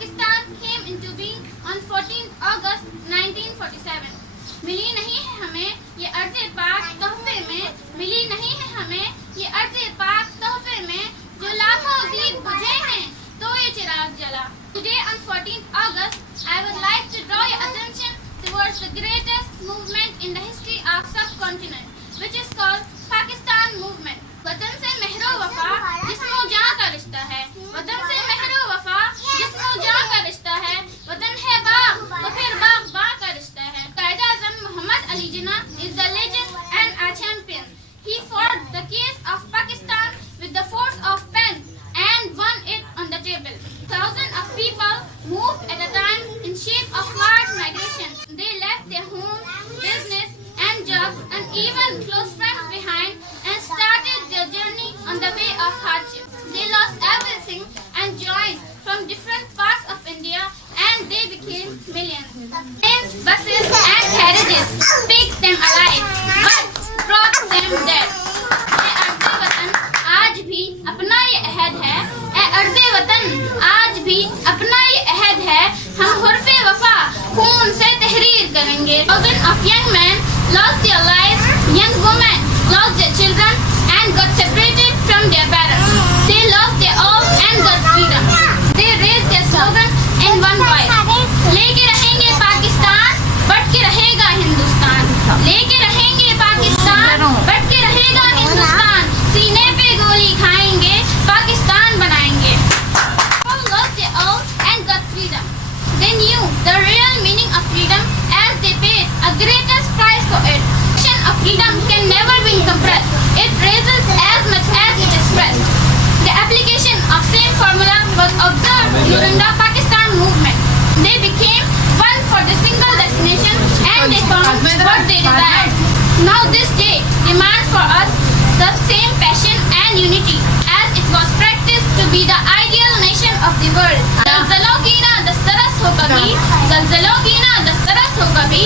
Pakistan came into being on 14th August 1947. मिली नहीं है हमें ये अर्ज़े पाक तोहफे में, मिली नहीं है हमें ये अर्ज़े पाक तोहफे में, जो लाखों दीप बुझे हैं तो ये चिराग जला. Today on 14th August, I would like to draw your attention towards the greatest movement in the history of subcontinent, which is called Pakistan movement. वतन से महरो वफा जिस्मो जान का रिश्ता है, वतन से महरो वफा जिस्मो जान का रिश्ता है, वतन है बाग तो फिर बाग बाग का रिश्ता है. Quaid-e-Azam Mohammad Ali Jinnah is the legend and a champion. He fought the case of Pakistan with the force of pen and won it on the table. Thousands of people moved at a time in shape of large migration. They left their homes, business and jobs and even close friends behind and started their journey on the way of hardship. They lost everything and joined from different parts of India and they became millions. Trains, buses and carriages picked them alive but brought them dead. ये अर्ज़े वतन आज भी अपना ये अहद है, ए अर्ज़े वतन आज भी अपना ये अहद है, हम हुर्फ़े वफ़ा खून से तहरीर करेंगे. Thousands of young men lost their lives, young women lost their children and got separated from their parents. They lost their all and got freedom. They raised their slogan in one voice. लेके रहेंगे Pakistan, but के रहेगा हिंदुस्तान. लेके रहेंगे Pakistan, but के रहेगा हिंदुस्तान. सीने पे गोली खाएंगे, पाकिस्तान बनाएंगे. All lost their all and got freedom. They knew the real meaning of freedom as they paid a greatest price for it. The notion of freedom can never be compressed. It raises as much as it is pressed. The application of same formula was observed during the Pakistan movement. They became one for the single destination and they found what they desired. Now this day demands for us the same passion and unity as it was practiced to be the ideal nation of the world. ज़ल्ज़लों की ना दस्तरस हो कभी, ज़ल्ज़लों की ना दस्तरस हो कभी,